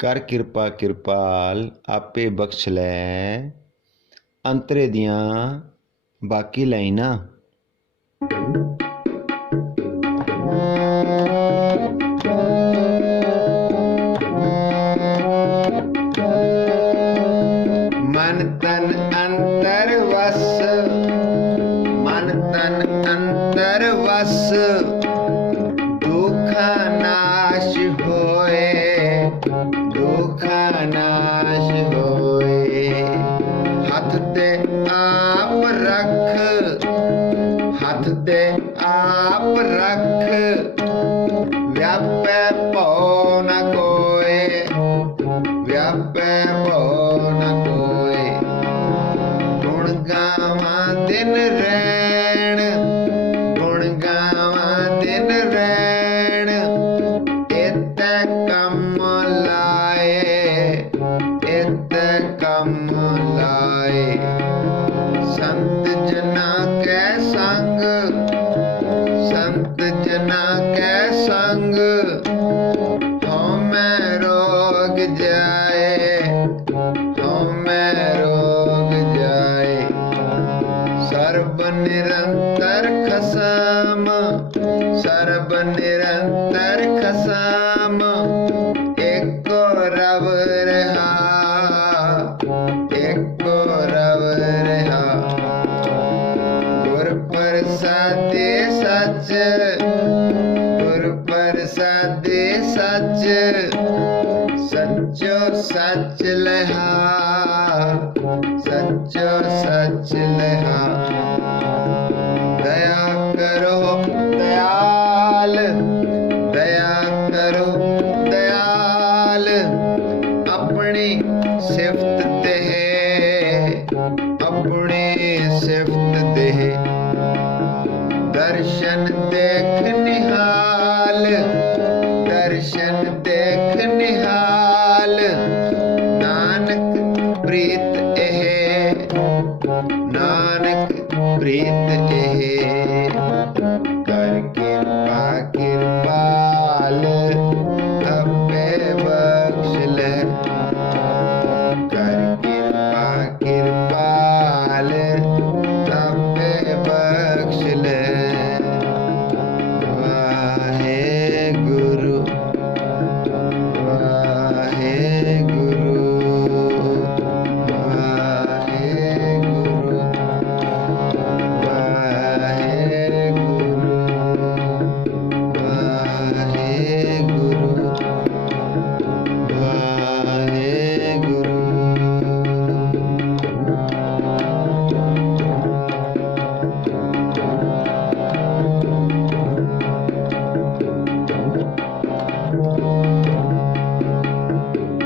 कर किरपा किरपाल आपे बख्श लै अंतरे दियां बाकी लाइना। मन तन अंतर वस, मन तन अंतर वस, दुखा नाश होए, दुखा नाश होए। हथ ते आप रख, हथ ते आप रख, व्यापै भौ न कोय, व्यापै भौ न कोय। गुण गावां दिन रैण, गुण गावां दिन रैण, इत्ते कम लाए, इत्ते कम लाए। संत जना कै संग, संत जना कै संग, हमें रोग जाए, हमें रोग जाए। सर्ब निरंतर खसम, सर्ब निरंतर खसम, एको रब रहा, एको रब रहा। गुर प्रसादे सच, गुर प्रसादे सच, सच्चो सच लहा, सच्चो सच लहा। दया करो दयाल, दया करो दयाल, अपनी सिफत ते, अपनी सिफत दे। दर्शन देख निहाल, दर्शन देख निहाल, नानक प्रीत एह, नानक प्रीत एह। कर किरपा किरपाल आपे बख्श लै, कर किरपा किरपाल आपे बख्श लै। वाहे गुरु, वाहे